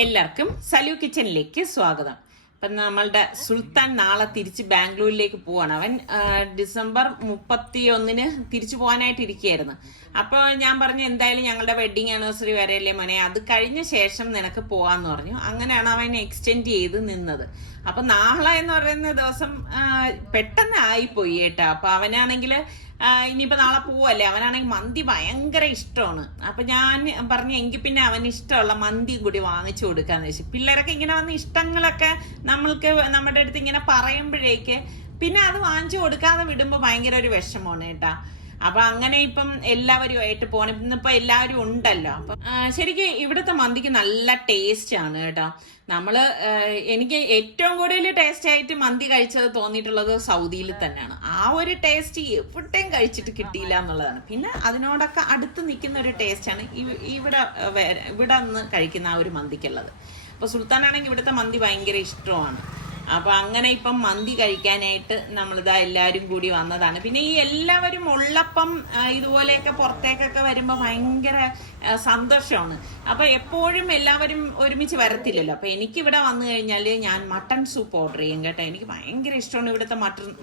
എല്ലാവർക്കും സലു കിച്ചണിലേക്ക് സ്വാഗതം. അപ്പം നമ്മളുടെ സുൽത്താൻ നാളെ തിരിച്ച് ബാംഗ്ലൂരിലേക്ക് പോവാണ്. അവൻ ഡിസംബർ 31 തിരിച്ചു പോകാനായിട്ട് ഇരിക്കുകയായിരുന്നു. അപ്പോൾ ഞാൻ പറഞ്ഞു എന്തായാലും ഞങ്ങളുടെ വെഡിങ് ആനിവേഴ്സറി വരെയല്ലേ മോനെ, അത് കഴിഞ്ഞ ശേഷം നിനക്ക് പോവാന്ന് പറഞ്ഞു. അങ്ങനെയാണ് അവൻ എക്സ്റ്റെൻഡ് ചെയ്ത് നിന്നത്. അപ്പൊ നാളെ എന്ന് പറയുന്ന ദിവസം പെട്ടെന്ന് ആയിപ്പോയി കേട്ടോ. അപ്പൊ അവനാണെങ്കിൽ ഇനിയിപ്പോ നാളെ പോവല്ലേ, അവനാണെങ്കിൽ മന്തി ഭയങ്കര ഇഷ്ടമാണ്. അപ്പൊ ഞാൻ പറഞ്ഞു എങ്കിൽ പിന്നെ അവന് ഇഷ്ടമുള്ള മന്തിയും കൂടി വാങ്ങിച്ചു കൊടുക്കാന്ന് വെച്ചു. പിള്ളേരൊക്കെ ഇങ്ങനെ വന്ന് ഇഷ്ടങ്ങളൊക്കെ നമ്മൾക്ക് നമ്മുടെ അടുത്ത് ഇങ്ങനെ പറയുമ്പോഴേക്ക് പിന്നെ അത് വാങ്ങിച്ചു കൊടുക്കാതെ വിടുമ്പോ ഭയങ്കര ഒരു വിഷമമാണ് കേട്ടാ. അപ്പൊ അങ്ങനെ ഇപ്പം എല്ലാവരുമായിട്ട് പോകണം. ഇന്നിപ്പോ എല്ലാവരും ഉണ്ടല്ലോ. അപ്പൊ ശരിക്കും ഇവിടുത്തെ മന്തിക്ക് നല്ല ടേസ്റ്റ് ആണ് കേട്ടോ. എനിക്ക് ഏറ്റവും കൂടുതൽ ടേസ്റ്റ് ആയിട്ട് മന്തി കഴിച്ചത് തോന്നിയിട്ടുള്ളത് സൗദിയിൽ തന്നെയാണ്. ആ ഒരു ടേസ്റ്റ് എവിടെയും കഴിച്ചിട്ട് കിട്ടിയില്ല എന്നുള്ളതാണ്. പിന്നെ അതിനോടൊക്കെ അടുത്ത് നിൽക്കുന്ന ഒരു ടേസ്റ്റാണ് ഇവിടെ നിന്ന് കഴിക്കുന്ന ആ ഒരു മന്തിക്കുള്ളത്. അപ്പൊ സുൽത്താനാണെങ്കിൽ ഇവിടുത്തെ മന്തി ഭയങ്കര ഇഷ്ടമാണ്. അപ്പൊ അങ്ങനെ ഇപ്പം മന്തി കഴിക്കാനായിട്ട് നമ്മളിതാ എല്ലാവരും കൂടി വന്നതാണ്. പിന്നെ ഈ എല്ലാവരും ഉള്ളപ്പം ഇതുപോലെയൊക്കെ പുറത്തേക്കൊക്കെ വരുമ്പോ ഭയങ്കര സന്തോഷമാണ്. അപ്പൊ എപ്പോഴും എല്ലാവരും ഒരുമിച്ച് വരത്തില്ലല്ലോ. അപ്പൊ എനിക്കിവിടെ വന്നു കഴിഞ്ഞാല് ഞാൻ മട്ടൺ സൂപ്പ് ഓർഡർ ചെയ്യും കേട്ടോ. എനിക്ക് ഭയങ്കര ഇഷ്ടമാണ് ഇവിടുത്തെ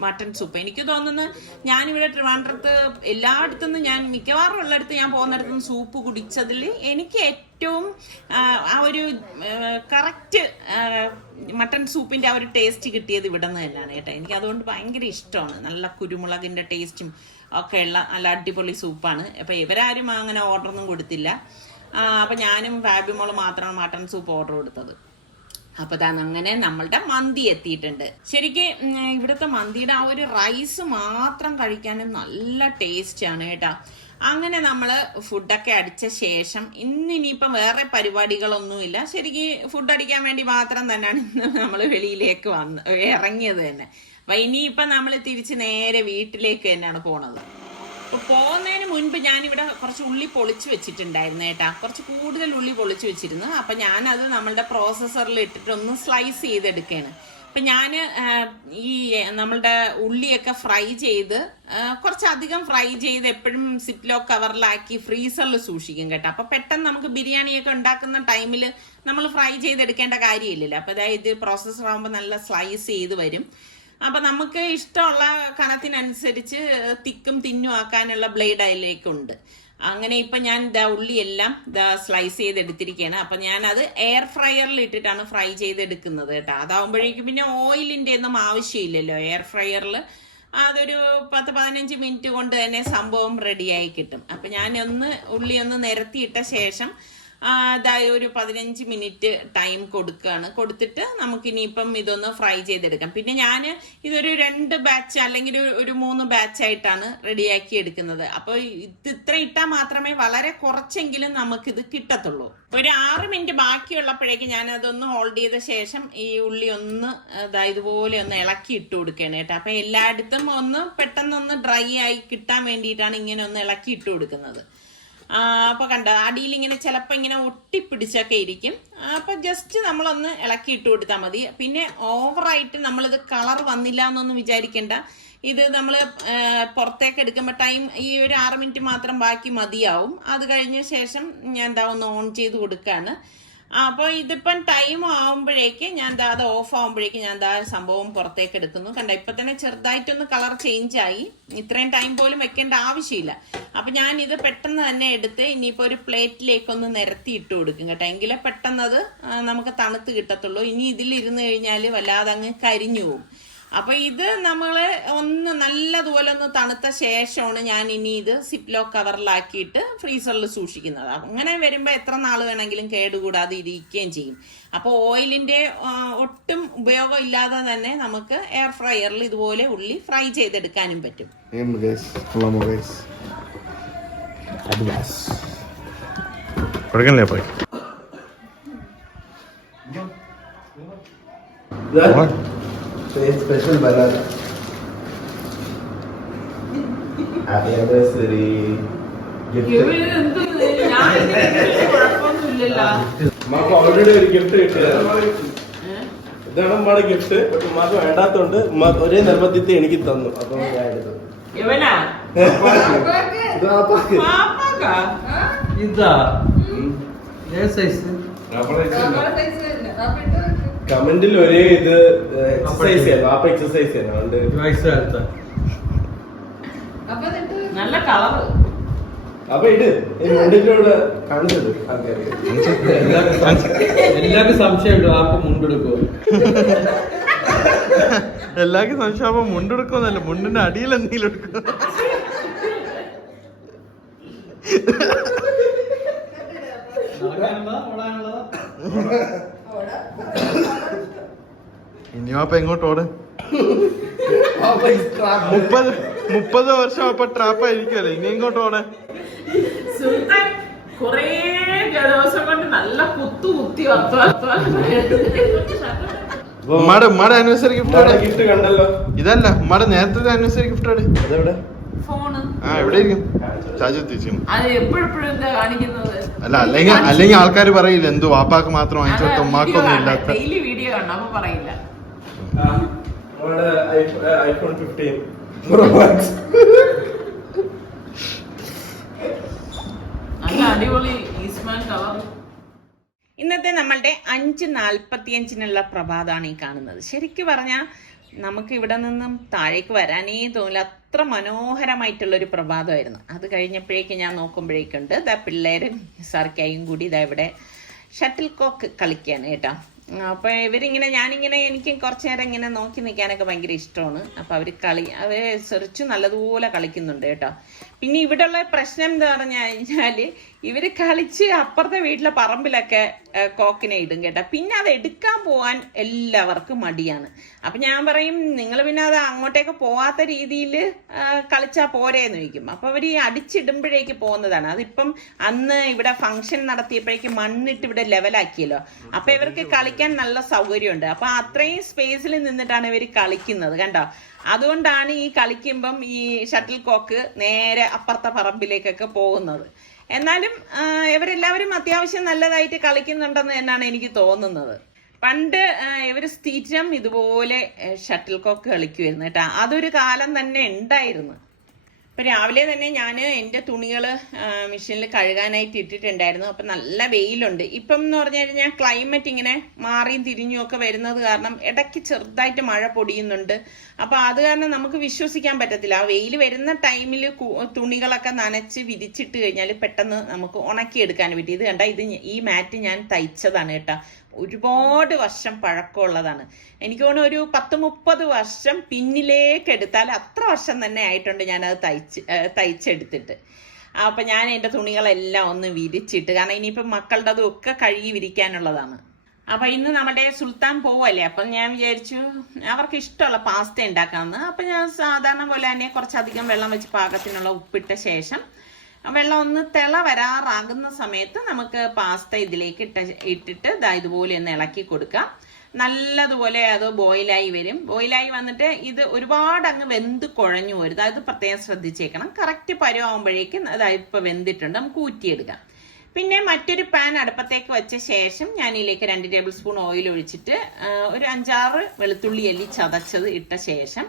മട്ടൺ സൂപ്പ്. എനിക്ക് തോന്നുന്നു ഞാനിവിടെ ട്രിവാൻഡ്രത്ത് എല്ലായിടത്തുനിന്നും ഞാൻ മിക്കവാറും ഉള്ളിടത്ത് ഞാൻ പോകുന്നിടത്തുനിന്ന് സൂപ്പ് കുടിച്ചതിൽ എനിക്ക് ഏറ്റവും ആ ഒരു കറക്റ്റ് മട്ടൺ സൂപ്പിന്റെ ആ ഒരു ടേസ്റ്റ് കിട്ടിയത് ഇവിടെ നിന്ന് തന്നെയാണ് കേട്ടോ. എനിക്ക് അതുകൊണ്ട് ഭയങ്കര ഇഷ്ടമാണ്. നല്ല കുരുമുളകിന്റെ ടേസ്റ്റും ഒക്കെ ഉള്ള നല്ല അടിപൊളി സൂപ്പാണ്. അപ്പൊ ഇവരാരും അങ്ങനെ ഓർഡറൊന്നും കൊടുത്തില്ല. അപ്പൊ ഞാനും ഫാബിമോള് മാത്രമാണ് മട്ടൺ സൂപ്പ് ഓർഡർ കൊടുത്തത്. അപ്പൊ അങ്ങനെ നമ്മളുടെ മന്തി എത്തിയിട്ടുണ്ട്. ശരിക്കും ഇവിടുത്തെ മന്തിയുടെ ആ ഒരു റൈസ് മാത്രം കഴിക്കാനും നല്ല ടേസ്റ്റ് ആണ് കേട്ടാ. അങ്ങനെ നമ്മള് ഫുഡൊക്കെ അടിച്ച ശേഷം ഇനിയിപ്പം വേറെ പരിപാടികളൊന്നുമില്ല. ശരിക്കും ഫുഡ് അടിക്കാൻ വേണ്ടി മാത്രം തന്നെയാണ് ഇന്ന് നമ്മൾ വെളിയിലേക്ക് ഇറങ്ങിയത് തന്നെ. അപ്പൊ ഇനിയിപ്പം നമ്മൾ തിരിച്ച് നേരെ വീട്ടിലേക്ക് തന്നെയാണ് പോണത്. അപ്പൊ പോകുന്നതിന് മുൻപ് ഞാനിവിടെ കുറച്ച് ഉള്ളി പൊളിച്ചു വെച്ചിട്ടുണ്ടായിരുന്നു കേട്ടാ. കുറച്ച് കൂടുതൽ ഉള്ളി പൊളിച്ചു വെച്ചിരുന്നു. അപ്പൊ ഞാനത് നമ്മളുടെ പ്രോസസ്സറിൽ ഇട്ടിട്ട് ഒന്ന് സ്ലൈസ് ചെയ്തെടുക്കുകയാണ്. അപ്പൊ ഞാന് ഈ നമ്മളുടെ ഉള്ളിയൊക്കെ ഫ്രൈ ചെയ്ത് കുറച്ചധികം ഫ്രൈ ചെയ്ത് എപ്പോഴും സിപ്ലോ കവറിലാക്കി ഫ്രീസറിൽ സൂക്ഷിക്കും കേട്ടോ. അപ്പൊ പെട്ടെന്ന് നമുക്ക് ബിരിയാണിയൊക്കെ ഉണ്ടാക്കുന്ന ടൈമിൽ നമ്മൾ ഫ്രൈ ചെയ്തെടുക്കേണ്ട കാര്യമില്ലല്ലോ. അപ്പൊ അതായത് പ്രോസസ്സർ ആകുമ്പോൾ നല്ല സ്ലൈസ് ചെയ്ത് വരും. അപ്പൊ നമുക്ക് ഇഷ്ടമുള്ള കണത്തിനനുസരിച്ച് തിക്കും തിന്നും ആക്കാനുള്ള ബ്ലേഡ് അതിലേക്കുണ്ട്. അങ്ങനെ ഇപ്പൊ ഞാൻ ഉള്ളിയെല്ലാം സ്ലൈസ് ചെയ്തെടുത്തിരിക്കുകയാണ്. അപ്പൊ ഞാനത് എയർ ഫ്രയറിൽ ഇട്ടിട്ടാണ് ഫ്രൈ ചെയ്തെടുക്കുന്നത് കേട്ടോ. അതാവുമ്പോഴേക്കും പിന്നെ ഓയിലിന്റെ ഒന്നും ആവശ്യമില്ലല്ലോ. എയർ ഫ്രയറിൽ അതൊരു 10-15 മിനിറ്റ് കൊണ്ട് തന്നെ സംഭവം റെഡിയായി കിട്ടും. അപ്പൊ ഞാൻ ഉള്ളി ഒന്ന് നിരത്തിയിട്ട ശേഷം ഒരു 15 മിനിറ്റ് ടൈം കൊടുത്തിട്ട് നമുക്കിനിയിപ്പം ഇതൊന്ന് ഫ്രൈ ചെയ്തെടുക്കാം. പിന്നെ ഞാൻ ഇതൊരു 2 ബാച്ച് അല്ലെങ്കിൽ ഒരു 3 ബാച്ചായിട്ടാണ് റെഡിയാക്കി എടുക്കുന്നത്. അപ്പൊ ഇത്ര ഇട്ടാൽ മാത്രമേ വളരെ കുറച്ചെങ്കിലും നമുക്കിത് കിട്ടത്തുള്ളൂ. ഒരു 6 മിനിറ്റ് ബാക്കിയുള്ളപ്പോഴേക്കും ഞാൻ അതൊന്ന് ഹോൾഡ് ചെയ്ത ശേഷം ഈ ഉള്ളി ഒന്ന് ഇതുപോലെ ഒന്ന് ഇളക്കി ഇട്ട് കൊടുക്കുകയാണ് കേട്ടോ. അപ്പൊ എല്ലായിടത്തും പെട്ടെന്നൊന്ന് ഡ്രൈ ആയി കിട്ടാൻ വേണ്ടിയിട്ടാണ് ഇങ്ങനെ ഒന്ന് ഇളക്കി ഇട്ട് കൊടുക്കുന്നത്. അപ്പൊ കണ്ട അടിയിൽ ഇങ്ങനെ ചിലപ്പോ ഇങ്ങനെ ഒട്ടിപ്പിടിച്ചൊക്കെ ഇരിക്കും. അപ്പൊ ജസ്റ്റ് നമ്മളൊന്ന് ഇളക്കി ഇട്ട് കൊടുത്താൽ മതി. പിന്നെ ഓവറായിട്ട് നമ്മളിത് കളർ വന്നില്ല എന്നൊന്നും വിചാരിക്കേണ്ട. ഇത് നമ്മൾ പുറത്തേക്ക് എടുക്കുമ്പോൾ ടൈം ഈ ഒരു 6 മിനിറ്റ് മാത്രം ബാക്കി മതിയാവും. അത് കഴിഞ്ഞ ശേഷം ഞാൻ ഒന്ന് ഓൺ ചെയ്ത് കൊടുക്കുകയാണ്. അപ്പോൾ ഇതിപ്പം ടൈം ആവുമ്പോഴേക്ക് ഞാൻ അത് ഓഫ് ആവുമ്പോഴേക്ക് ഞാൻ സംഭവം പുറത്തേക്ക് എടുക്കുന്നു. കണ്ട ഇപ്പൊ തന്നെ ചെറുതായിട്ടൊന്ന് കളർ ചേഞ്ച് ആയി. ഇത്രയും ടൈം പോലും വെക്കേണ്ട ആവശ്യമില്ല. അപ്പൊ ഞാൻ ഇത് പെട്ടെന്ന് തന്നെ എടുത്ത് ഇനിയിപ്പോ ഒരു പ്ലേറ്റിലേക്കൊന്ന് നിരത്തി ഇട്ട് കൊടുക്കും കേട്ടോ. എങ്കിലേ പെട്ടെന്ന് അത് നമുക്ക് തണുത്ത് കിട്ടത്തുള്ളൂ. ഇനി ഇതിലിരുന്ന് കഴിഞ്ഞാൽ വല്ലാതെ അങ്ങ് കരിഞ്ഞു പോകും. അപ്പൊ ഇത് നമ്മള് നല്ലതുപോലെ ഒന്ന് തണുത്ത ശേഷമാണ് ഞാൻ ഇനി ഇത് സിപ്ലോ കവറിലാക്കിയിട്ട് ഫ്രീസറിൽ സൂക്ഷിക്കുന്നത്. അങ്ങനെ വരുമ്പോ എത്ര നാൾ വേണമെങ്കിലും കേടുകൂടാതെ ഇരിക്കുകയും ചെയ്യും. അപ്പൊ ഓയിലിന്റെ ഒട്ടും ഉപയോഗം ഇല്ലാതെ തന്നെ നമുക്ക് എയർ ഫ്രയറിൽ ഇതുപോലെ ഉള്ളി ഫ്രൈ ചെയ്തെടുക്കാനും പറ്റും. Special banana. Happy anniversary. ഉമ്മാക്ക് ഓൾറെഡി ഒരു ഗിഫ്റ്റ് കിട്ടിയതാണ്. ഇതാണ് ഉമ്മയുടെ ഗിഫ്റ്റ്. ഉമ്മാക്ക് വേണ്ടാത്തോണ്ട് ഉമ്മാക്ക് ഒരേ നിർബന്ധിച്ച് എനിക്ക് തന്നു. അപ്പൊ ഞാൻ എടുത്തു. കമന്റിൽ ഒരേ ഇത് എക്സസൈസ് ചെയ്യണം, വാപ്പ എക്സസൈസ് ചെയ്യണം. അതുകൊണ്ട് നല്ല കളറ്. അപ്പൊ ഇട് മുണ്ടിലൂടെ കാണിച്ചത് ആൾക്കാർക്ക് എല്ലാവർക്കും സംശയമുണ്ട് വാപ്പ മുണ്ടെടുക്കുമോ. എല്ലാവർക്കും സംശയം മുണ്ടെടുക്കുമെന്നല്ല, മുണ്ടിന്റെ അടിയിൽ എന്തെങ്കിലും എടുക്കും. ഇനി വാപ്പ എങ്ങോട്ട് ഓട്? 30 വർഷം അപ്പൊ ട്രാപ്പായിരിക്കുമല്ലേ, ഇനി എങ്ങോട്ട് ഓടെ? സുൽത്താൻ കൊറേ ദിവസം കൊണ്ട് നല്ല കുത്തി ഉമ്മയുടെ ആനിവേഴ്സറി ഗിഫ്റ്റ് കണ്ടല്ലോ. ഇതല്ല ഉമ്മയുടെ നേരത്തെ ആനിവേഴ്സറി ഗിഫ്റ്റ് ആണ്. അതെവിടെ? ഫോണ്. ആ എവിടെ ഇരിക്കും? ചാച്ചു എത്തിച്ചു. അത് എപ്പോഴെപ്പോഴും എന്താ കാണിക്കുന്നത്? അല്ല അല്ലെങ്കിൽ ആൾക്കാർ പറയില്ല എന്തോ വാപ്പാക്ക് മാത്രം വാങ്ങിച്ചു കൊടുത്ത ഉമ്മാക്കൊന്നും ഇല്ലാത്ത. ഡെയിലി വീഡിയോ കണ്ടു അപ്പൊ പറയില്ല. നമ്മുടെ ഐഫോൺ 15 Pro Max. നല്ല അടിപൊളി ഈസ്മാൻ കളർ. ഇന്നത്തെ നമ്മളുടെ 5:45 പ്രഭാതമാണ് ഈ കാണുന്നത്. ശരിക്കും പറഞ്ഞാൽ നമുക്ക് ഇവിടെ നിന്നും താഴേക്ക് വരാനേ തോന്നില്ല, അത്ര മനോഹരമായിട്ടുള്ളൊരു പ്രഭാതമായിരുന്നു. അത് കഴിഞ്ഞപ്പോഴേക്ക് ഞാൻ നോക്കുമ്പോഴേക്കുണ്ട് ഇതാ പിള്ളേരും സർക്കായും കൂടി ഇതാ ഇവിടെ ഷട്ടിൽ കോക്ക് കളിക്കുകയാണ് കേട്ടോ. അപ്പോൾ ഇവരിങ്ങനെ എനിക്ക് കുറച്ച് നേരം ഇങ്ങനെ നോക്കി നിൽക്കാനൊക്കെ ഭയങ്കര ഇഷ്ടമാണ്. അപ്പോൾ അവർ സെറിച്ചു നല്ലതുപോലെ കളിക്കുന്നുണ്ട് കേട്ടോ. പിന്നെ ഇവിടെയുള്ള പ്രശ്നം എന്താ പറഞ്ഞു കഴിഞ്ഞാൽ ഇവർ കളിച്ച് അപ്പുറത്തെ വീട്ടിലെ പറമ്പിലൊക്കെ കോക്കിനെ ഇടും കേട്ടോ. പിന്നെ അത് എടുക്കാൻ പോകാൻ എല്ലാവർക്കും മടിയാണ്. അപ്പം ഞാൻ പറയും നിങ്ങൾ പിന്നെ അത് അങ്ങോട്ടേക്ക് പോകാത്ത രീതിയിൽ കളിച്ചാൽ പോരേന്ന് ചോദിക്കും. അപ്പോൾ അവർ ഈ അടിച്ചിടുമ്പോഴേക്ക് പോകുന്നതാണ്. അതിപ്പം അന്ന് ഇവിടെ ഫംഗ്ഷൻ നടത്തിയപ്പോഴേക്ക് മണ്ണിട്ട് ഇവിടെ ലെവലാക്കിയല്ലോ. അപ്പം ഇവർക്ക് കളിക്കാൻ നല്ല സൗകര്യമുണ്ട്. അപ്പം അത്രയും സ്പേസിൽ നിന്നിട്ടാണ് ഇവർ കളിക്കുന്നത് കണ്ടോ. അതുകൊണ്ടാണ് ഈ കളിക്കുമ്പം ഈ ഷട്ടിൽ കോക്ക് നേരെ അപ്പുറത്തെ പറമ്പിലേക്കൊക്കെ പോകുന്നത്. എന്നാലും ഇവരെല്ലാവരും അത്യാവശ്യം നല്ലതായിട്ട് കളിക്കുന്നുണ്ടെന്ന് തന്നെയാണ് എനിക്ക് തോന്നുന്നത്. പണ്ട് ഇവർ സ്ഥിരം ഇതുപോലെ ഷട്ടിൽ കോക്ക് കളിക്കുമായിരുന്നു കേട്ടോ. അതൊരു കാലം തന്നെ ഉണ്ടായിരുന്നു. ഇപ്പം രാവിലെ തന്നെ ഞാൻ എൻ്റെ തുണികൾ മെഷീനിൽ കഴുകാനായിട്ട് ഇട്ടിട്ടുണ്ടായിരുന്നു. അപ്പം നല്ല വെയിലുണ്ട്. ഇപ്പം എന്ന് പറഞ്ഞു കഴിഞ്ഞാൽ ക്ലൈമറ്റ് ഇങ്ങനെ മാറിയും തിരിഞ്ഞും ഒക്കെ വരുന്നത് കാരണം ഇടയ്ക്ക് ചെറുതായിട്ട് മഴ പൊടിയുന്നുണ്ട്. അപ്പം അത് കാരണം നമുക്ക് വിശ്വസിക്കാൻ പറ്റത്തില്ല. ആ വെയിൽ വരുന്ന ടൈമിൽ തുണികളൊക്കെ നനച്ച് വിരിച്ചിട്ട് കഴിഞ്ഞാൽ പെട്ടെന്ന് നമുക്ക് ഉണക്കിയെടുക്കാൻ പറ്റും. ഇത് കണ്ട ഈ മാറ്റ് ഞാൻ തയ്ച്ചതാണ് കേട്ടോ. ഒരുപാട് വർഷം പഴക്കമുള്ളതാണ്. എനിക്ക് തോന്നുന്നു ഒരു 10-30 വർഷം പിന്നിലേക്ക് എടുത്താൽ അത്ര വർഷം തന്നെ ആയിട്ടുണ്ട് ഞാനത് തയ്ച്ചെടുത്തിട്ട്. അപ്പം ഞാൻ എൻ്റെ തുണികളെല്ലാം ഒന്ന് വിരിച്ചിട്ട്, കാരണം ഇനിയിപ്പം മക്കളുടെ അതൊക്കെ കഴുകി വിരിക്കാനുള്ളതാണ്. അപ്പം ഇന്ന് നമ്മുടെ സുൽത്താൻ പോവല്ലേ, അപ്പം ഞാൻ വിചാരിച്ചു അവർക്ക് ഇഷ്ടമുള്ള പാസ്ത ഉണ്ടാക്കാമെന്ന്. അപ്പം ഞാൻ സാധാരണ പോലെ തന്നെ കുറച്ചധികം വെള്ളം വെച്ച് പാകത്തിനുള്ള ഉപ്പിട്ട ശേഷം വെള്ളം ഒന്ന് തിള വരാറാകുന്ന സമയത്ത് നമുക്ക് പാസ്ത ഇതിലേക്ക് ഇട്ടിട്ട് ഇതുപോലെ ഒന്ന് ഇളക്കി കൊടുക്കാം. നല്ലതുപോലെ അത് ബോയിലായി വരും. ബോയിലായി വന്നിട്ട് ഇത് ഒരുപാട് അങ്ങ് വെന്ത് കുഴഞ്ഞു വരും. അത് പ്രത്യേകം ശ്രദ്ധിച്ചേക്കണം. കറക്റ്റ് പരുവാകുമ്പോഴേക്കും ഇപ്പം വെന്തിട്ടുണ്ട്, നമുക്ക് ഊറ്റിയെടുക്കാം. പിന്നെ മറ്റൊരു പാൻ അടുപ്പത്തേക്ക് വെച്ച ശേഷം ഞാൻ ഇതിലേക്ക് 2 ടേബിൾ സ്പൂൺ ഓയിൽ ഒഴിച്ചിട്ട് ഒരു 5-6 വെളുത്തുള്ളി അല്ലി ചതച്ചത് ഇട്ട ശേഷം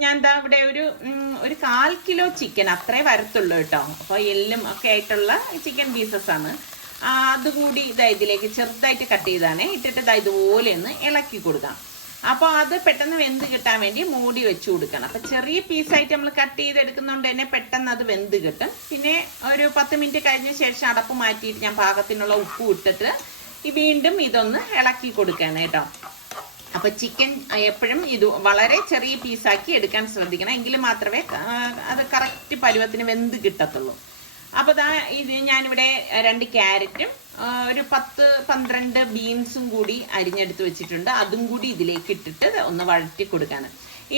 ഞാൻ എന്താ ഇവിടെ ഒരു 1/4 കിലോ ചിക്കൻ അത്രേ വരത്തുള്ളൂ കേട്ടോ. അപ്പോൾ എല്ലും ഒക്കെ ആയിട്ടുള്ള ചിക്കൻ പീസസ് ആണ്. അതുകൂടി ഇതിലേക്ക് ചെറുതായിട്ട് കട്ട് ചെയ്താണ് ഇട്ടിട്ട് ഇതുപോലെ ഒന്ന് ഇളക്കി കൊടുക്കാം. അപ്പോൾ അത് പെട്ടെന്ന് വെന്ത് കിട്ടാൻ വേണ്ടി മൂടി വെച്ച് കൊടുക്കണം. അപ്പം ചെറിയ പീസായിട്ട് നമ്മൾ കട്ട് ചെയ്തെടുക്കുന്നതുകൊണ്ട് തന്നെ പെട്ടെന്ന് അത് വെന്ത് കിട്ടും. പിന്നെ ഒരു 10 മിനിറ്റ് കഴിഞ്ഞ ശേഷം അടപ്പ് മാറ്റിയിട്ട് ഞാൻ പാകത്തിനുള്ള ഉപ്പ് ഇട്ടിട്ട് വീണ്ടും ഇതൊന്ന് ഇളക്കി കൊടുക്കുകയാണ് കേട്ടോ. അപ്പോൾ ചിക്കൻ എപ്പോഴും ഇത് വളരെ ചെറിയ പീസാക്കി എടുക്കാൻ ശ്രദ്ധിക്കണം, എങ്കിൽ മാത്രമേ അത് കറക്റ്റ് പരുവത്തിന് വെന്ത് കിട്ടത്തുള്ളൂ. അപ്പോൾ ഇത് ഞാനിവിടെ 2 ക്യാരറ്റും ഒരു 10-12 ബീൻസും കൂടി അരിഞ്ഞെടുത്ത് വെച്ചിട്ടുണ്ട്. അതും കൂടി ഇതിലേക്ക് ഇട്ടിട്ട് ഒന്ന് വഴറ്റി കൊടുക്കാണ്.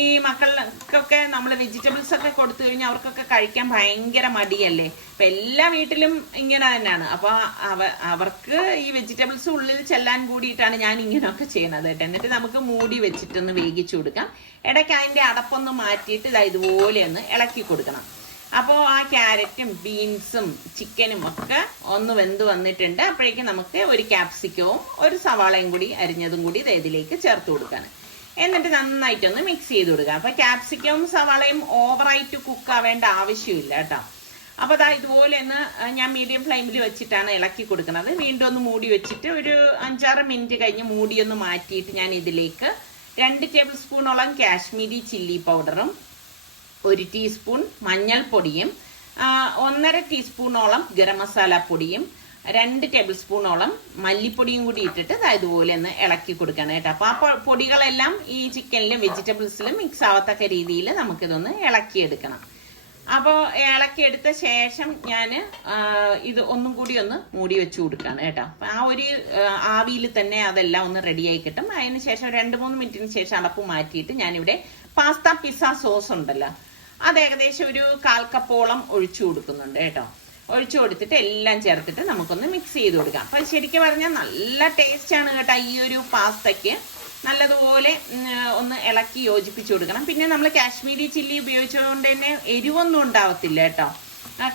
ഈ മക്കൾക്കൊക്കെ നമ്മൾ വെജിറ്റബിൾസ് ഒക്കെ കൊടുത്തു കഴിഞ്ഞാൽ അവർക്കൊക്കെ കഴിക്കാൻ ഭയങ്കര മടിയല്ലേ. അപ്പം എല്ലാ വീട്ടിലും ഇങ്ങനെ തന്നെയാണ്. അപ്പോൾ അവർക്ക് ഈ വെജിറ്റബിൾസ് ഉള്ളിൽ ചെല്ലാൻ കൂടിയിട്ടാണ് ഞാൻ ഇങ്ങനെയൊക്കെ ചെയ്യുന്നത് കേട്ടോ. എന്നിട്ട് നമുക്ക് മൂടി വെച്ചിട്ടൊന്ന് വേവിച്ചു കൊടുക്കാം. ഇടയ്ക്ക് അതിൻ്റെ അടപ്പൊന്ന് മാറ്റിയിട്ട് ഇതുപോലെ ഒന്ന് ഇളക്കി കൊടുക്കണം. അപ്പോൾ ആ ക്യാരറ്റും ബീൻസും ചിക്കനും ഒക്കെ ഒന്ന് വെന്ത് വന്നിട്ടുണ്ട്. അപ്പോഴേക്കും നമുക്ക് ഒരു ക്യാപ്സിക്കവും ഒരു സവാളയും കൂടി അരിഞ്ഞതും കൂടി ഇതിലേക്ക് ചേർത്ത് കൊടുക്കാൻ. എന്നിട്ട് നന്നായിട്ടൊന്ന് മിക്സ് ചെയ്ത് കൊടുക്കുക. അപ്പോൾ ക്യാപ്സിക്കവും സവാളയും ഓവറായിട്ട് കുക്കാവേണ്ട ആവശ്യമില്ല കേട്ടോ. അപ്പോൾ അതാ ഇതുപോലെ ഒന്ന് ഞാൻ മീഡിയം ഫ്ലെയിമിൽ വെച്ചിട്ടാണ് ഇളക്കി കൊടുക്കുന്നത്. വീണ്ടും ഒന്ന് മൂടി വെച്ചിട്ട് ഒരു 5-6 മിനിറ്റ് കഴിഞ്ഞ് മൂടിയൊന്ന് മാറ്റിയിട്ട് ഞാൻ ഇതിലേക്ക് 2 ടേബിൾ സ്പൂണോളം കാശ്മീരി ചില്ലി പൗഡറും 1 ടീസ്പൂൺ മഞ്ഞൾപ്പൊടിയും 1.5 ടീസ്പൂണോളം ഗരം മസാല പൊടിയും 2 ടേബിൾ സ്പൂണോളം മല്ലിപ്പൊടിയും കൂടി ഇട്ടിട്ട് ഇതുപോലെ ഒന്ന് ഇളക്കി കൊടുക്കണം കേട്ടോ. അപ്പോൾ ആ പൊടികളെല്ലാം ഈ ചിക്കനിലും വെജിറ്റബിൾസിലും മിക്സ് ആവത്തക്ക രീതിയിൽ നമുക്കിതൊന്ന് ഇളക്കിയെടുക്കണം. അപ്പോൾ ഇളക്കിയെടുത്ത ശേഷം ഞാൻ ഇത് ഒന്നും കൂടി ഒന്ന് മൂടി വെച്ച് കൊടുക്കുകയാണ് കേട്ടോ. അപ്പം ആ ഒരു ആവിയിൽ തന്നെ അതെല്ലാം ഒന്ന് റെഡിയായി കിട്ടും. അതിന് ശേഷം 2-3 മിനിറ്റിന് ശേഷം അടപ്പ് മാറ്റിയിട്ട് ഞാനിവിടെ പാസ്ത പിസ്സ സോസ് ഉണ്ടല്ലോ, അത് ഏകദേശം ഒരു 1/4 കപ്പോളം ഒഴിച്ചു കൊടുക്കുന്നുണ്ട് കേട്ടോ. ഒഴിച്ചു കൊടുത്തിട്ട് എല്ലാം ചേർത്തിട്ട് നമുക്കൊന്ന് മിക്സ് ചെയ്ത് കൊടുക്കാം. അപ്പം ശരിക്കും പറഞ്ഞാൽ നല്ല ടേസ്റ്റാണ് കേട്ടോ ഈ ഒരു പാസ്തയ്ക്ക്. നല്ലതുപോലെ ഒന്ന് ഇളക്കി യോജിപ്പിച്ചു കൊടുക്കണം. പിന്നെ നമ്മൾ കാശ്മീരി ചില്ലി ഉപയോഗിച്ചതുകൊണ്ട് തന്നെ എരിവൊന്നും ഉണ്ടാവത്തില്ല കേട്ടോ.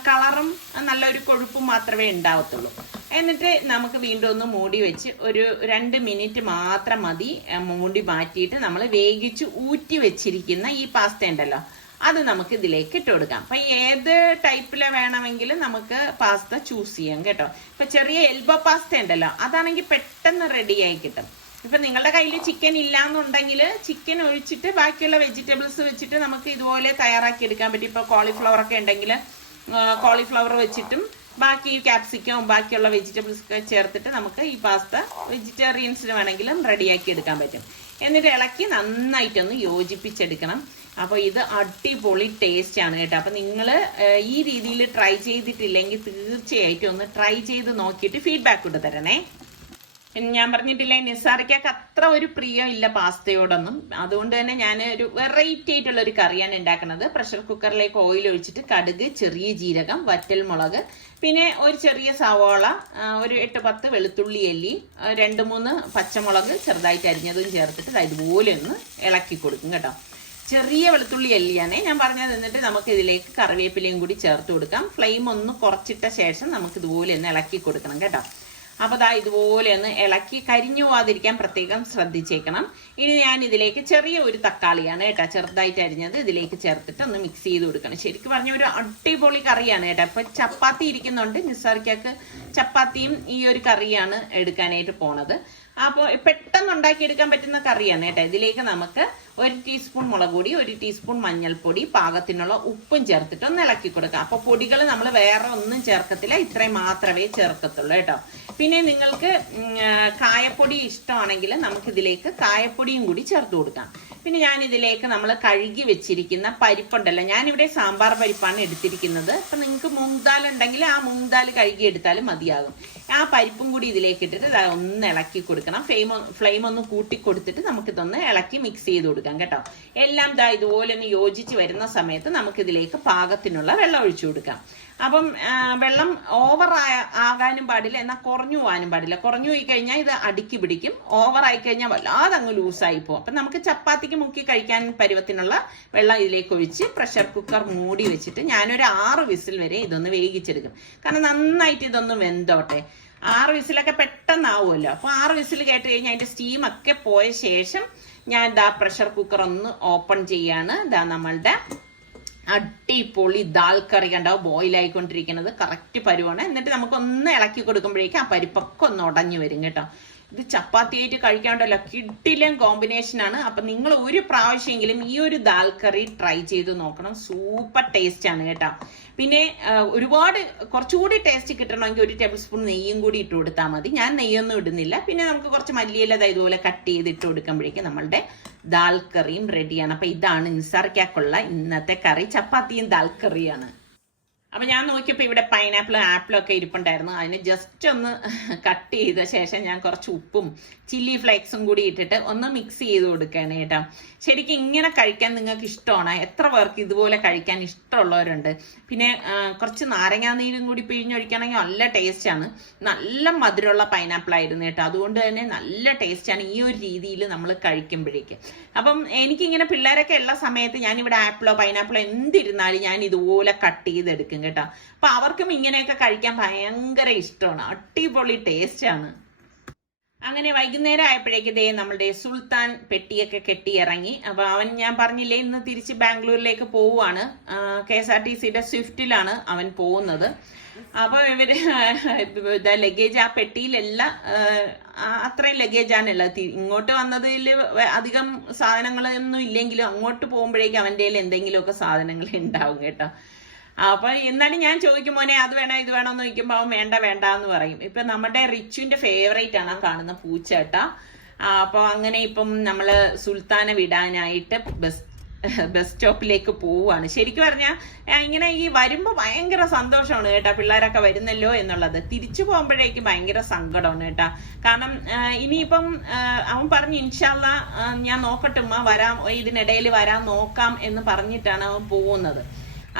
കളറും നല്ലൊരു കൊഴുപ്പും മാത്രമേ ഉണ്ടാവത്തുള്ളൂ. എന്നിട്ട് നമുക്ക് വീണ്ടും ഒന്ന് മൂടി വെച്ച് ഒരു 2 മിനിറ്റ് മാത്രം മതി. മൂടി മാറ്റിയിട്ട് നമ്മൾ വേവിച്ച് ഊറ്റി വെച്ചിരിക്കുന്ന ഈ പാസ്ത ഉണ്ടല്ലോ, അത് നമുക്ക് ഇതിലേക്ക് ഇട്ട് കൊടുക്കാം. അപ്പം ഏത് ടൈപ്പിലെ വേണമെങ്കിലും നമുക്ക് പാസ്ത ചൂസ് ചെയ്യാം കേട്ടോ. ഇപ്പം ചെറിയ എൽബോ പാസ്ത ഉണ്ടല്ലോ, അതാണെങ്കിൽ പെട്ടെന്ന് റെഡിയായി കിട്ടും. ഇപ്പം നിങ്ങളുടെ കയ്യിൽ ചിക്കൻ ഇല്ലാന്നുണ്ടെങ്കിൽ ചിക്കൻ ഒഴിച്ചിട്ട് ബാക്കിയുള്ള വെജിറ്റബിൾസ് വെച്ചിട്ട് നമുക്ക് ഇതുപോലെ തയ്യാറാക്കി എടുക്കാൻ പറ്റും. ഇപ്പോൾ കോളിഫ്ലവർ ഒക്കെ ഉണ്ടെങ്കിൽ കോളിഫ്ലവർ വെച്ചിട്ടും ബാക്കി ക്യാപ്സിക്കം ബാക്കിയുള്ള വെജിറ്റബിൾസ് ഒക്കെ ചേർത്തിട്ട് നമുക്ക് ഈ പാസ്ത വെജിറ്റേറിയൻസിന് വേണമെങ്കിലും റെഡിയാക്കി എടുക്കാൻ പറ്റും. എന്നിട്ട് ഇളക്കി നന്നായിട്ടൊന്ന് യോജിപ്പിച്ചെടുക്കണം. അപ്പോൾ ഇത് അടിപൊളി ടേസ്റ്റ് ആണ് കേട്ടോ. അപ്പം നിങ്ങൾ ഈ രീതിയിൽ ട്രൈ ചെയ്തിട്ടില്ലെങ്കിൽ തീർച്ചയായിട്ടും ഒന്ന് ട്രൈ ചെയ്ത് നോക്കിയിട്ട് ഫീഡ്ബാക്ക് ഇട്ട് തരണേ. ഞാൻ പറഞ്ഞിട്ടില്ലേ, നിസാറിക്കൊക്കെ അത്ര ഒരു പ്രിയം ഇല്ല പാസ്തയോടൊന്നും. അതുകൊണ്ട് തന്നെ ഞാൻ ഒരു വെറൈറ്റി ആയിട്ടുള്ള ഒരു കറിയാണ് ഉണ്ടാക്കുന്നത്. പ്രഷർ കുക്കറിലേക്ക് ഓയിൽ ഒഴിച്ചിട്ട് കടുക്, ചെറിയ ജീരകം, വറ്റൽമുളക്, പിന്നെ ഒരു ചെറിയ സവാള, ഒരു 8-10 വെളുത്തുള്ളി അല്ലി, 2-3 പച്ചമുളക് ചെറുതായിട്ട് അരിഞ്ഞതും ചേർത്തിട്ട് ഇതുപോലെ ഒന്ന് ഇളക്കി കൊടുക്കും കേട്ടോ. ചെറിയ വെളുത്തുള്ളി അല്ലിയാണേ ഞാൻ പറഞ്ഞത്. എന്നിട്ട് നമുക്ക് ഇതിലേക്ക് കറിവേപ്പിലയും കൂടി ചേർത്ത് കൊടുക്കാം. ഫ്ലെയിം ഒന്ന് കുറച്ചിട്ട ശേഷം നമുക്ക് ഇതുപോലെ ഒന്ന് ഇളക്കി കൊടുക്കണം കേട്ടോ. അപ്പോൾ ഇതുപോലെ ഒന്ന് ഇളക്കി കരിഞ്ഞു പോവാതിരിക്കാൻ പ്രത്യേകം ശ്രദ്ധിച്ചേക്കണം. ഇനി ഞാൻ ഇതിലേക്ക് ചെറിയ ഒരു തക്കാളിയാണ് കേട്ടോ ചെറുതായിട്ട് അരിഞ്ഞത് ഇതിലേക്ക് ചേർത്തിട്ട് ഒന്ന് മിക്സ് ചെയ്ത് കൊടുക്കണം. ശരിക്കും പറഞ്ഞ ഒരു അടിപൊളി കറിയാണ് കേട്ടോ. ഇപ്പൊ ചപ്പാത്തി ഇരിക്കുന്നുണ്ട്, നിസാറിക്കക്ക് ചപ്പാത്തിയും ഈ ഒരു കറിയാണ് എടുക്കാനായിട്ട് പോണത്. അപ്പോൾ പെട്ടെന്ന് ഉണ്ടാക്കിയെടുക്കാൻ പറ്റുന്ന കറിയാണ് കേട്ടോ. ഇതിലേക്ക് നമുക്ക് 1 ടീസ്പൂൺ മുളക് പൊടി, 1 ടീസ്പൂൺ മഞ്ഞൾപ്പൊടി, പാകത്തിനുള്ള ഉപ്പും ചേർത്തിട്ട് ഒന്ന് ഇളക്കി കൊടുക്കാം. അപ്പോൾ പൊടികൾ നമ്മൾ വേറെ ഒന്നും ചേർക്കത്തില്ല, ഇത്രയും മാത്രമേ ചേർക്കത്തുള്ളൂ കേട്ടോ. പിന്നെ നിങ്ങൾക്ക് കായപ്പൊടി ഇഷ്ടമാണെങ്കിൽ നമുക്കിതിലേക്ക് കായപ്പൊടിയും കൂടി ചേർത്ത് കൊടുക്കാം. പിന്നെ ഞാനിതിലേക്ക് നമ്മൾ കഴുകി വെച്ചിരിക്കുന്ന പരിപ്പുണ്ടല്ലോ, ഞാനിവിടെ സാമ്പാർ പരിപ്പാണ് എടുത്തിരിക്കുന്നത്. അപ്പം നിങ്ങൾക്ക് മൂങ് ദാൽ ഉണ്ടെങ്കിൽ ആ മൂങ് ദാൽ കഴുകി എടുത്താലും മതിയാകും. ആ പരിപ്പും കൂടി ഇതിലേക്ക് ഇട്ടിട്ട് ഒന്ന് ഇളക്കി കൊടുക്കണം. ഫ്ലെയിം ഒന്ന് കൂട്ടി കൊടുത്തിട്ട് നമുക്കിതൊന്ന് ഇളക്കി മിക്സ് ചെയ്ത് കൊടുക്കാം കേട്ടോ. എല്ലാം ഇതുപോലെ ഒന്ന് യോജിച്ച് വരുന്ന സമയത്ത് നമുക്കിതിലേക്ക് പാകത്തിനുള്ള വെള്ളം ഒഴിച്ചു കൊടുക്കാം. അപ്പം വെള്ളം ഓവർ ആകാനും പാടില്ല, എന്നാൽ കുറഞ്ഞു പോകാനും പാടില്ല. കുറഞ്ഞു പോയി കഴിഞ്ഞാൽ ഇത് അടുക്കി പിടിക്കും. ഓവർ ആയി കഴിഞ്ഞാൽ വല്ലാതെ അങ്ങ് ലൂസായി പോകും. അപ്പം നമുക്ക് ചപ്പാത്തിക്ക് മുക്കി കഴിക്കാൻ പരുവത്തിനുള്ള വെള്ളം ഇതിലേക്ക് ഒഴിച്ച് പ്രഷർ കുക്കർ മൂടി വെച്ചിട്ട് ഞാനൊരു 6 വിസിൽ വരെ ഇതൊന്ന് വേവിച്ചെടുക്കും. കാരണം നന്നായിട്ട് ഇതൊന്ന് വെന്തോട്ടെ. 6 വിസിലൊക്കെ പെട്ടെന്നാവുമല്ലോ. അപ്പോൾ 6 വിസിൽ കേട്ട് കഴിഞ്ഞാൽ അതിൻ്റെ സ്റ്റീമൊക്കെ പോയ ശേഷം ഞാൻ പ്രഷർ കുക്കർ ഒന്ന് ഓപ്പൺ ചെയ്യാണ്. നമ്മളുടെ അടിപൊളി ദാൽ കറി കണ്ടാവും ബോയിലായിക്കൊണ്ടിരിക്കുന്നത് കറക്റ്റ് പരുവാണ്. എന്നിട്ട് നമുക്കൊന്ന് ഇളക്കി കൊടുക്കുമ്പോഴേക്കും ആ പരിപ്പൊക്കെ ഒന്ന് ഉടഞ്ഞു വരും കേട്ടോ. ഇത് ചപ്പാത്തിയായിട്ട് കഴിക്കാണ്ടല്ലോ, കിഡിലൻ കോമ്പിനേഷനാണ്. അപ്പം നിങ്ങൾ ഒരു പ്രാവശ്യമെങ്കിലും ഈ ഒരു ദാൽ കറി ട്രൈ ചെയ്ത് നോക്കണം. സൂപ്പർ ടേസ്റ്റ് ആണ് കേട്ടോ. പിന്നെ കുറച്ചുകൂടി ടേസ്റ്റ് കിട്ടണമെങ്കിൽ 1 ടേബിൾ സ്പൂൺ നെയ്യും കൂടി ഇട്ട് കൊടുത്താൽ മതി. ഞാൻ നെയ്യൊന്നും ഇടുന്നില്ല. പിന്നെ നമുക്ക് കുറച്ച് മല്ലിയില ഇതുപോലെ കട്ട് ചെയ്ത് ഇട്ട് കൊടുക്കുമ്പോഴേക്കും നമ്മളുടെ ദാൽ കറിയും റെഡിയാണ്. അപ്പം ഇതാണ് നിസാറിക്കാക്കുള്ള ഇന്നത്തെ കറി, ചപ്പാത്തിയും ദാൽ കറിയാണ്. അപ്പം ഞാൻ നോക്കിയപ്പോൾ ഇവിടെ പൈനാപ്പിളും ആപ്പിളും ഒക്കെ ഇരിപ്പുണ്ടായിരുന്നു. അതിന് ജസ്റ്റ് ഒന്ന് കട്ട് ചെയ്ത ശേഷം ഞാൻ കുറച്ച് ഉപ്പും ചില്ലി ഫ്ലേക്സും കൂടി ഇട്ടിട്ട് ഒന്ന് മിക്സ് ചെയ്ത് കൊടുക്കുകയാണ് കേട്ടോ. ശരിക്കും ഇങ്ങനെ കഴിക്കാൻ നിങ്ങൾക്ക് ഇഷ്ടമാണ്. എത്ര പേർക്ക് ഇതുപോലെ കഴിക്കാൻ ഇഷ്ടമുള്ളവരുണ്ട്. പിന്നെ കുറച്ച് നാരങ്ങാനീരും കൂടി പിഴിഞ്ഞൊഴിക്കുകയാണെങ്കിൽ നല്ല ടേസ്റ്റാണ്. നല്ല മധുരമുള്ള പൈനാപ്പിൾ ആയിരുന്നു കേട്ടോ. അതുകൊണ്ട് തന്നെ നല്ല ടേസ്റ്റാണ് ഈ ഒരു രീതിയിൽ നമ്മൾ കഴിക്കുമ്പോഴേക്ക്. അപ്പം എനിക്കിങ്ങനെ പിള്ളേരൊക്കെ ഉള്ള സമയത്ത് ഞാനിവിടെ ആപ്പിളോ പൈനാപ്പിളോ എന്തിരുന്നാലും ഞാൻ ഇതുപോലെ കട്ട് ചെയ്തെടുക്കും കേട്ടോ. അപ്പൊ അവർക്കും ഇങ്ങനെയൊക്കെ കഴിക്കാൻ ഭയങ്കര ഇഷ്ടമാണ്. അടിപൊളി ടേസ്റ്റ് ആണ്. അങ്ങനെ വൈകുന്നേരം ആയപ്പോഴേക്ക് ദേ നമ്മളുടെ സുൽത്താൻ പെട്ടിയൊക്കെ കെട്ടി ഇറങ്ങി. അപ്പൊ അവൻ ഞാൻ പറഞ്ഞില്ലേ ഇന്ന് തിരിച്ച് ബാംഗ്ലൂരിലേക്ക് പോവുകയാണ്. KSRTCയുടെ സ്വിഫ്റ്റിലാണ് അവൻ പോകുന്നത്. അപ്പൊ ഇവര് ലഗേജ് ആ പെട്ടിയിലെല്ലാം അത്രയും ലഗേജാണുള്ളത്. ഇങ്ങോട്ട് വന്നതിൽ അധികം സാധനങ്ങളൊന്നും ഇല്ലെങ്കിലും അങ്ങോട്ട് പോകുമ്പോഴേക്കും അവൻ്റെ കയ്യിൽ എന്തെങ്കിലുമൊക്കെ സാധനങ്ങൾ ഉണ്ടാവും കേട്ടോ. അപ്പൊ എന്നാലും ഞാൻ ചോദിക്കും മോനെ അത് വേണോ ഇത് വേണോ എന്ന് ചോദിക്കുമ്പോ അവൻ വേണ്ട വേണ്ട എന്ന് പറയും. ഇപ്പൊ നമ്മുടെ റിച്ചുവിന്റെ ഫേവറേറ്റ് ആണ് ആ കാണുന്ന പൂച്ചേട്ടാ. അപ്പൊ അങ്ങനെ ഇപ്പം നമ്മള് സുൽത്താനെ വിടാനായിട്ട് ബസ് സ്റ്റോപ്പിലേക്ക് പോവാണ്. ശരിക്കും പറഞ്ഞാൽ ഇങ്ങനെ ഈ വരുമ്പോ ഭയങ്കര സന്തോഷമാണ് കേട്ടാ, പിള്ളേരൊക്കെ വരുന്നല്ലോ എന്നുള്ളത്. തിരിച്ചു പോകുമ്പോഴേക്കും ഭയങ്കര സങ്കടമാണ് കേട്ടാ. കാരണം ഇനിയിപ്പം അവൻ പറഞ്ഞു ഇൻഷാല്ലാ ഞാൻ നോക്കട്ടെ ഉമ്മ വരാം, ഇതിനിടയിൽ വരാൻ നോക്കാം എന്ന് പറഞ്ഞിട്ടാണ് അവൻ പോകുന്നത്.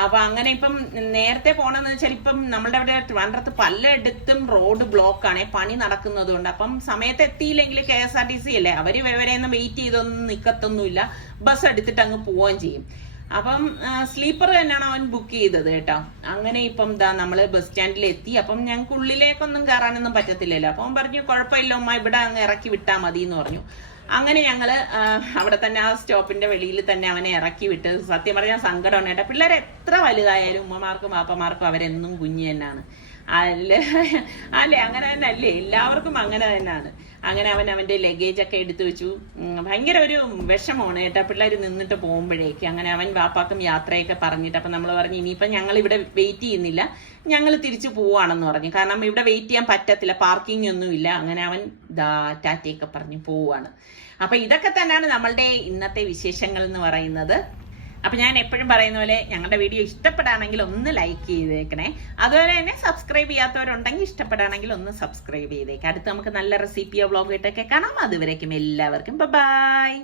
അപ്പൊ അങ്ങനെ ഇപ്പം നേരത്തെ പോണെന്ന് വെച്ചാൽ ഇപ്പം നമ്മളുടെ അവിടെ ട്രിവാൻഡ്രത്ത് പലയിടത്തും റോഡ് ബ്ലോക്കാണ്, പണി നടക്കുന്നത് കൊണ്ട്. അപ്പം സമയത്ത് എത്തിയില്ലെങ്കിൽ KSRTC അല്ലേ, അവര് വരെയൊന്നും വെയിറ്റ് ചെയ്തൊന്നും നിക്കത്തൊന്നുമില്ല, ബസ് എടുത്തിട്ട് അങ്ങ് പോവുകയും ചെയ്യും. അപ്പം സ്ലീപ്പർ തന്നെയാണ് അവൻ ബുക്ക് ചെയ്തത് കേട്ടോ. അങ്ങനെ ഇപ്പം നമ്മള് ബസ് സ്റ്റാൻഡിൽ എത്തി. അപ്പം ഞങ്ങൾക്ക് ഉള്ളിലേക്കൊന്നും കയറാനൊന്നും പറ്റത്തില്ലല്ലോ. അപ്പം പറഞ്ഞു കുഴപ്പമില്ല ഉമ്മ ഇവിടെ അങ്ങ് ഇറക്കി വിട്ടാൽ മതി എന്ന് പറഞ്ഞു. അങ്ങനെ ഞങ്ങള് അവിടെ തന്നെ ആ സ്റ്റോപ്പിന്റെ വെളിയിൽ തന്നെ അവനെ ഇറക്കി വിട്ട്. സത്യം പറഞ്ഞാൽ സങ്കടമാണ് കേട്ടോ. പിള്ളേർ എത്ര വലുതായാലും ഉമ്മമാർക്കും പാപ്പമാർക്കും അവരെന്നും കുഞ്ഞു തന്നെയാണ് അല്ലേ. അങ്ങനെ തന്നെ അല്ലേ, എല്ലാവർക്കും അങ്ങനെ തന്നെയാണ്. അങ്ങനെ അവൻ അവന്റെ ലഗേജ് ഒക്കെ എടുത്തു വെച്ചു. ഭയങ്കര ഒരു വിഷമമാണ് കേട്ടോ പിള്ളേർ നിന്നിട്ട് പോകുമ്പോഴേക്ക്. അങ്ങനെ അവൻ വാപ്പാക്കും യാത്രയൊക്കെ പറഞ്ഞിട്ട് അപ്പൊ നമ്മൾ പറഞ്ഞു ഇനിയിപ്പം ഞങ്ങൾ ഇവിടെ വെയിറ്റ് ചെയ്യുന്നില്ല, ഞങ്ങൾ തിരിച്ചു പോവാണെന്ന് പറഞ്ഞു. കാരണം ഇവിടെ വെയിറ്റ് ചെയ്യാൻ പറ്റത്തില്ല, പാർക്കിംഗ് ഒന്നും ഇല്ല. അങ്ങനെ അവൻ ടാറ്റയൊക്കെ പറഞ്ഞ് പോവാണ്. അപ്പൊ ഇതൊക്കെ തന്നെയാണ് നമ്മളുടെ ഇന്നത്തെ വിശേഷങ്ങൾ എന്ന് പറയുന്നത്. അപ്പൊ ഞാൻ എപ്പോഴും പറയുന്ന പോലെ ഞങ്ങളുടെ വീഡിയോ ഇഷ്ടപ്പെടുകയാണെങ്കിൽ ഒന്ന് ലൈക്ക് ചെയ്തേക്കണേ. അതുപോലെ തന്നെ സബ്സ്ക്രൈബ് ചെയ്യാത്തവരുണ്ടെങ്കിൽ ഇഷ്ടപ്പെടുകയാണെങ്കിൽ ഒന്ന് സബ്സ്ക്രൈബ് ചെയ്തേക്കാം. അടുത്ത് നമുക്ക് നല്ല റെസിപ്പിയോ വ്ളോഗോ ഇട്ടൊക്കെ കാണാം. അതുവരേക്കും എല്ലാവർക്കും ബൈ.